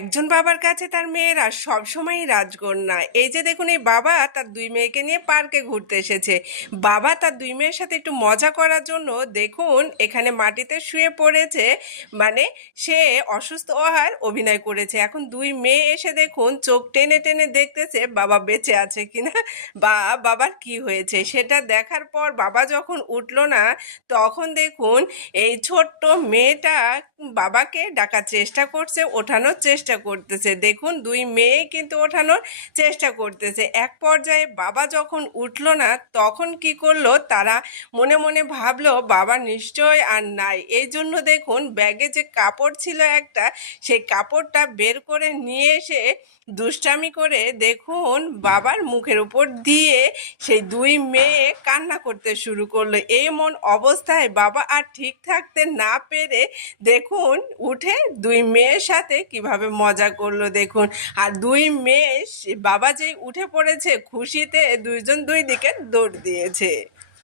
একজন বাবার কাছে তার মেয়েরা সবসময়ই রাজকন্যা। এই যে দেখুন, এই বাবা তার দুই মেয়েকে নিয়ে পার্কে ঘুরতে এসেছে। বাবা তার দুই মেয়ের সাথে একটু মজা করার জন্য দেখুন এখানে মাটিতে শুয়ে পড়েছে, মানে সে অসুস্থ হওয়ার অভিনয় করেছে। এখন দুই মেয়ে এসে দেখুন চোখ টেনে টেনে দেখতেছে বাবা বেঁচে আছে কিনা বা বাবার কি হয়েছে। সেটা দেখার পর বাবা যখন উঠলো না, তখন দেখুন এই ছোট্ট মেয়েটা বাবাকে ডাকার চেষ্টা করছে, ওঠানোর চেষ্টা করতেছে। দেখুন দুই মেয়ে কিন্তু ওঠানোর চেষ্টা করতেছে। এক পর্যায়ে বাবা যখন উঠলো না, তখন কি করলো তারা, মনে মনে ভাবলো বাবা নিশ্চয় আর নাই। এই জন্য দেখুন ব্যাগে যে কাপড় ছিল একটা, সেই কাপড়টা বের করে নিয়ে এসে দুষ্টামি করে দেখুন বাবার মুখের উপর দিয়ে সেই দুই মেয়ে কান্না করতে শুরু করলো। এমন অবস্থায় বাবা আর ঠিক থাকতে না পেরে দেখুন উঠে দুই মেয়ের সাথে কিভাবে মজা করলো দেখুন। আর দুই মেয়ে বাবা যেই উঠে পড়েছে খুশিতে দুইজন দুই দিকে দৌড় দিয়েছে।